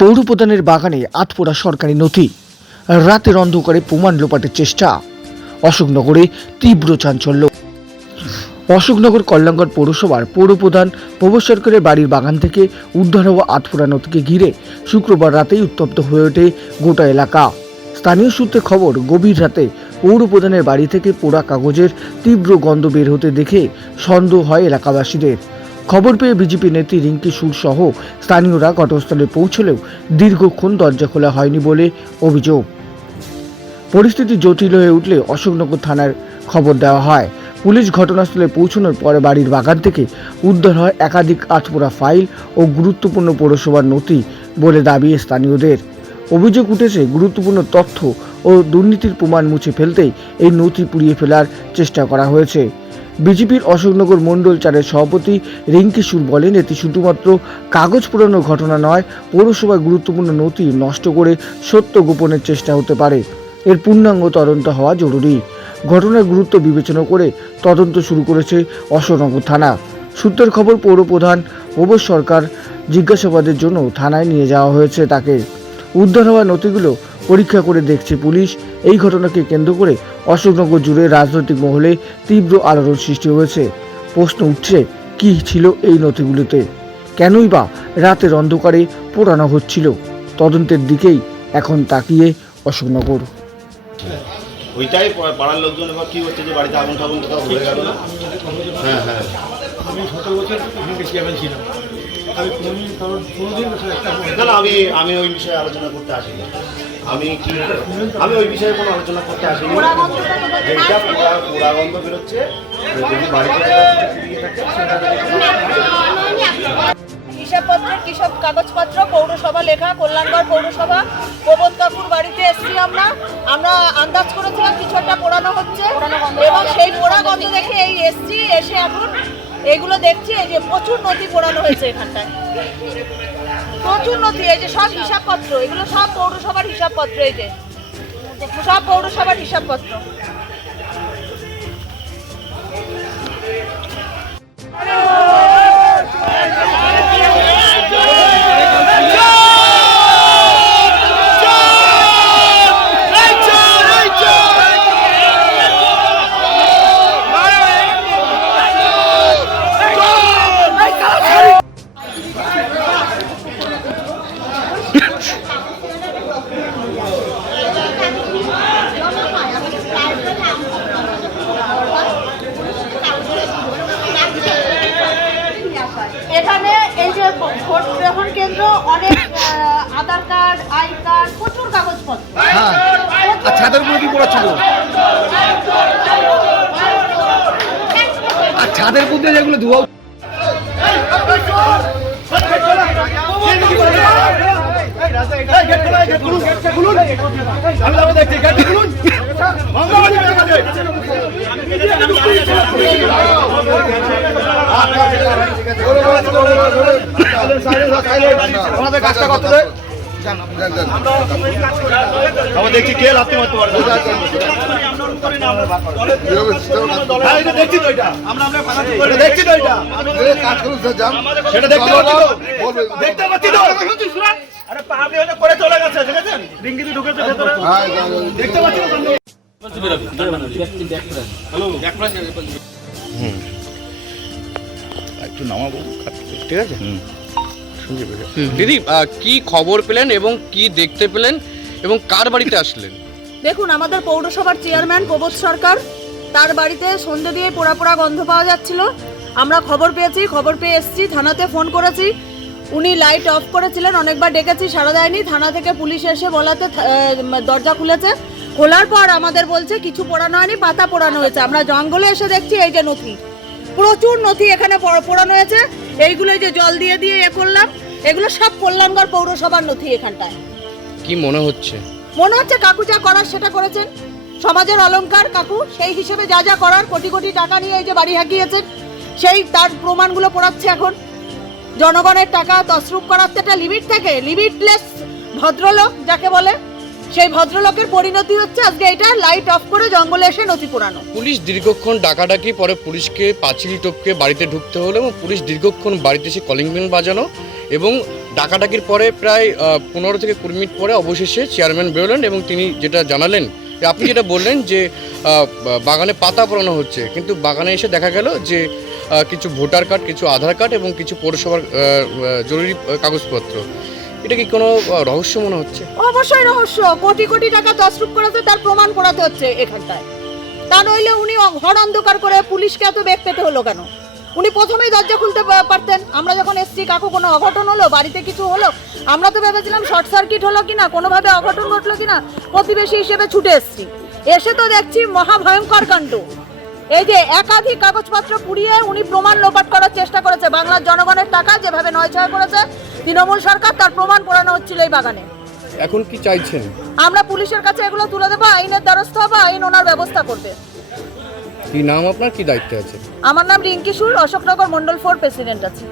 পৌর প্রধানের বাগানে আধপোড়া সরকারি নথি, রাতের অন্ধকারে প্রমাণ লোপাটের চেষ্টা। অশোকনগরে তীব্র চাঞ্চল্য। অশোকনগর কল্যাণগড় পৌরসভার পৌরপ্রধান প্রবোধ সরকারের বাড়ির বাগান থেকে উদ্ধার হওয়া আধপোড়া নথিকে ঘিরে শুক্রবার রাতেই উত্তপ্ত হয়ে ওঠে গোটা এলাকা। স্থানীয় সূত্রে খবর, গভীর রাতে পৌরপ্রধানের বাড়ি থেকে পোড়া কাগজের তীব্র গন্ধ বের হতে দেখে সন্দেহ হয় এলাকাবাসীদের। খবর পেয়ে বিজেপি নেত্রী রিঙ্কি সুর সহ স্থানীয়রা ঘটনাস্থলে পৌঁছলেও দীর্ঘক্ষণ দরজা খোলা হয়নি বলে অভিযোগ। পরিস্থিতি জটিল হয়ে উঠলে অশোকনগর থানার খবর দেওয়া হয়। পুলিশ ঘটনাস্থলে পৌঁছানোর পরে বাড়ির বাগান থেকে উদ্ধার হয় একাধিক আধপোড়া ফাইল ও গুরুত্বপূর্ণ পৌরসভার নথি বলে দাবি স্থানীয়দের। অভিযোগ উঠেছে, গুরুত্বপূর্ণ তথ্য ও দুর্নীতির প্রমাণ মুছে ফেলতেই এই নথি পুড়িয়ে ফেলার চেষ্টা করা হয়েছে। বিজেপির অশোকনগর মণ্ডল 4-এর সভাপতি রিঙ্কি সুর বলেন, এটি শুধুমাত্র কাগজ পোড়ানোর ঘটনা নয়, পৌরসভায় গুরুত্বপূর্ণ নথি নষ্ট করে সত্য গোপনের চেষ্টা হতে পারে। এর পূর্ণাঙ্গ তদন্ত হওয়া জরুরি। ঘটনার গুরুত্ব বিবেচনা করে তদন্ত শুরু করেছে অশোকনগর থানা। সূত্রের খবর, পৌর প্রধান প্রবোধ সরকার জিজ্ঞাসাবাদের জন্য থানায় নিয়ে যাওয়া হয়েছে তাকে। উদ্ধার হওয়া নথিগুলো পরীক্ষা করে দেখছে পুলিশ। এই ঘটনাকে কেন্দ্র করে অশোকনগর জুড়ে রাজনৈতিক মহলে তীব্র আলোড়ন সৃষ্টি হয়েছে। প্রশ্ন উঠছে, কি ছিল এই নথিগুলোতে, কেনই বা রাতের অন্ধকারে পোড়ানো হচ্ছিল? তদন্তের দিকেই এখন তাকিয়ে অশোকনগর। ওইটাই পাড়ার লোকজন এবার কি হচ্ছে যে বাড়িতে আগুন টাগুন কোথাও হয়ে গেল না। হ্যাঁ হ্যাঁ, আমি 17 বছর এখানকে চেয়ারম্যান ছিলাম। আমি কোনোদিন না না, আমি ওই বিষয়ে আলোচনা করতে আসিনি। আমি ওই বিষয়ে কোনো আলোচনা করতে আসিনি। যেটা পোড়া গন্ধ বেরোচ্ছে, যদি বাড়িতে পুড়িয়ে থাকে হিসাবপত্রের কিসব কাগজপত্র পৌরসভা লেখা, কল্যাণগড় পৌরসভা প্রবোধ কাকুর বাড়িতে এসেছি। আমরা আন্দাজ করেছিলাম কিছু একটা পোড়ানো হচ্ছে এবং সেই পোড়া গন্ধ দেখে এসে এখন এগুলো দেখছি। এই যে প্রচুর নথি পোড়ানো হয়েছে এখানটায়, প্রচুর নথি। এই যে সব হিসাবপত্র, এগুলো সব পৌরসভার হিসাবপত্র। এই যে সব পৌরসভার হিসাবপত্র। এখানে এই যে ভোট গ্রহণ কেন্দ্র, অনেক আধার কার্ড, আই কার্ড, প্রচুর কাগজপত্র। আর ছাদের উপরে কি পড়া ছিল? আর ছাদের উপরে যেগুলো ধোয়া আমাদের কাজটা করতে দেয়। আমরা দেখছি কে লাথি মারতে পারবে। দেখছি তো এটা, দেখছি তো এটা, সেটা দেখতে পাচ্ছি তো, দেখতে পাচ্ছি তো। আরে আপনি হয়তো করে চলে গেছে, দেখেছেন ডিঙ্গিতে ঢুকেছে ভেতরে, দেখতে পাচ্ছি তো। একটু নামাবো, ঠিক আছে? দিদি, কি খবর পেলেন এবং কি দেখতে পেলেন এবং কার বাড়িতে আসলেন? দেখুন, আমাদের পৌরসভার চেয়ারম্যান প্রবোধ সরকার, তার বাড়িতে সন্ধ্যে দিয়ে পোড়া পোড়া গন্ধ পাওয়া যাচ্ছিল। আমরা খবর পেয়ে এসেছি, থানাতে ফোন করেছি। উনি লাইট অফ করেছিলেন, অনেকবার ডেকেছি, সাড়া দেয়নি। থানা থেকে পুলিশ এসে বলাতে দরজা খুলেছে। খোলার পর আমাদের বলছে কিছু পোড়ানো হয়নি, পাতা পোড়ানো হয়েছে। আমরা জঙ্গলে এসে দেখছি এই যে নথি, প্রচুর নথি এখানে পোড়ানো হয়েছে। এইগুলো যে জল দিয়ে করলাম, এগুলো সব কল্যাণগড় পৌরসভার নথি। এখানটায় কি মনে হচ্ছে? কাকু যা করার সেটা করেছেন। সমাজের অলংকার কাকু, সেই হিসেবে যা যা করার, কোটি কোটি টাকা নিয়ে এই যে বাড়ি হাঁকিয়েছেন, সেই তার প্রমাণগুলো পোড়াচ্ছে এখন। জনগণের টাকা তছরূপ করার একটা লিমিট থাকে, লিমিটলেস ভদ্রলোক যাকে বলে, সেই ভদ্রলোকের পরিণতি হচ্ছে আজকে এটা লাইট অফ করে জঙ্গলে এসে নথি পোড়ানো। পুলিশ দীর্ঘক্ষণ ডাকাডাকি, পরে পুলিশকে পাঁচিল টপকে বাড়িতে ঢুকতে হলো এবং পুলিশ দীর্ঘক্ষণ বাড়িতে এসে কলিং বেল বাজানো এবং ডাকাডাকির পরে প্রায় 15 থেকে 20 মিনিট পরে অবশেষে চেয়ারম্যান বেরোলেন এবং তিনি যেটা জানালেন যে আপনি যেটা বললেন যে বাগানে পাতা পড়ানো হচ্ছে, কিন্তু বাগানে এসে দেখা গেল যে কিছু ভোটার কার্ড, কিছু আধার কার্ড এবং কিছু পৌরসভার জরুরি কাগজপত্র। এটা কি কোনো রহস্য মনে হচ্ছে? অবশ্যই রহস্য। কোটি কোটি টাকা তছরূপ করেছে, তার প্রমাণ করাতে হচ্ছে এখানটায়। তা নইলে উনি ঘর অন্ধকার করে পুলিশকে এত বেগ পেতে হলো কেন? উনি প্রথমেই দরজা খুলতে পারতেন। আমরা যখন এসছি, কাকু কোনো অঘটন হলো, বাড়িতে কিছু হলো, আমরা তো ভেবেছিলাম শর্ট সার্কিট হলো কিনা, কোনোভাবে অঘটন ঘটলো কিনা, প্রতিবেশী হিসেবে ছুটে এসছি। এসে তো দেখছি মহাভয়ঙ্কর কাণ্ড। এই যে একাধিক কাগজপত্র পুড়িয়ে উনি প্রমাণ লোপাট করার চেষ্টা করেছে। বাংলার জনগণের টাকা যেভাবে নয়ছয় করেছে তৃণমূল সরকার, তার প্রমাণ পোড়ানো হচ্ছিল এই বাগানে। এখন কি চাইছেন? আমরা পুলিশের কাছে এগুলো তুলে দেবো, আইনের দ্বারস্থ হবে, আইন ওনার ব্যবস্থা করবে। কি নাম আপনার, কি দায়িত্বে আছে? আমার নাম রিঙ্কি সুর, অশোকনগর মন্ডল 4 প্রেসিডেন্ট আছে।